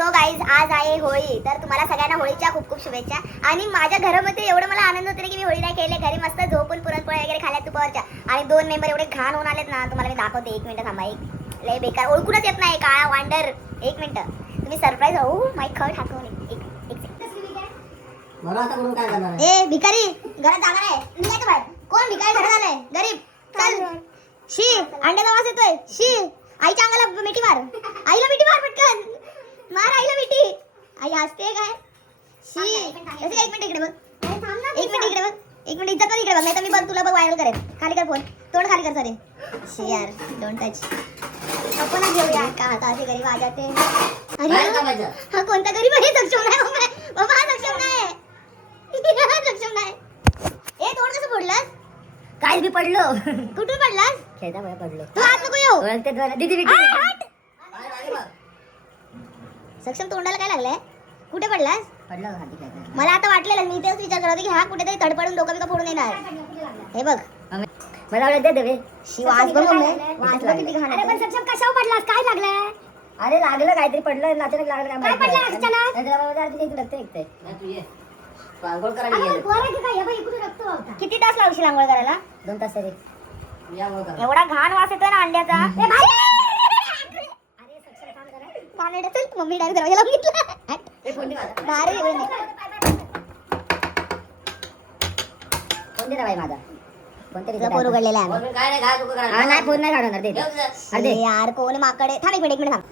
So guys आज आहे होळी, तर तुम्हाला सगळ्यांना होळीच्या खूप खूप शुभेच्छा. आणि माझ्या घरामध्ये एवढं मला आनंद होतो की मी होळी नाही केले, घरी मस्त झोपून पुरणपोळी वगैरे खाल्यात तुपावरच्या. आणि 2 मेंबर एवढे घाण होऊन आलेत ना, तुम्हाला मी दाखवते. 1 मिनिट थांबा. एक लय बेकार, ओळखूनच येत नाही, काळा वांडर. 1 मिनिट, तुम्ही सरप्राईज होऊ. माय खड ठाकून एक मला आता करून काय करणार आहे? ए भिकारी, घरात जागा नाही, निघायचं बाहेर. कोण भिकारी घरात आलाय? गरीब चल. शी, अंड्याचा वास येतोय. शी, आईच्या अंगाला मिठी मार. आईला मिठी मार पटकन. मार आईला मिठी. आई हसते काय? शी, असे 1 मिनिट इकडे बघ. 1 मिनिट इकडे बघ. 1 मिनिट इज्जत इकडे बघ, नाही तर मी बघ तुला बघ व्हायरल करेन. खाली कर फोन, तोंड खाली कर. सॉरी शी यार, डोंट टच. आपण घेऊया का आता असे गरीब आ जाते. अरे हा कोणता गरीब आहे? सक्षम नाही बाबा, हा सक्षम नाही. सक्षम नाही. ए तोंड कसं फोडलास? काय मी पडलो, कुठून पडलास? खेळता बाहेर पडलो. तू आत नको येऊ. ओळखते तुला दीदी आ, हट. सक्षम तोंडाला काय लागलंय? कुठे पडलास? पडलो हाती खेळता. मला आता वाटलेलं, मी तेच विचार करत होते की हा कुठेतरी तडपडून डोकं बिकं फोडून येणार. हे बघ मला आवडत दे देवे. वास बघ मम्मी, वास बघ किती घाण. अरे पण सक्षम कशावर पडलास? काय लागलंय? अरे लागलं काहीतरी, पडलं अचानक लागलं काय पडलं अचानक? आंघोळ करायला अरे गेलो. गोरा की काय? हे बघ, इकडून रक्त वाहतं. किती तास लावशील आंघोळ करायला? 2 तास तरी या आंघोळ करा. एवढा घाण वास येतोय ना अंड्याचा. ए भाई, अरे सक्षम काम करा. पाणी चल. मम्मी डायरेक्ट दरवाजा लावून घेतला. ए, फोन दे माझा. भारी एवढं नाही. फोन दे ना बाई माझा. फोन तरी तुझा पोर उघडलेला आहे आम्ही. काय नाही, काय नको करा. हा, नाही फोन नाही काढणार दे. अरे दे. ए यार कोण माकडे. थांब 1 मिनिट थांब.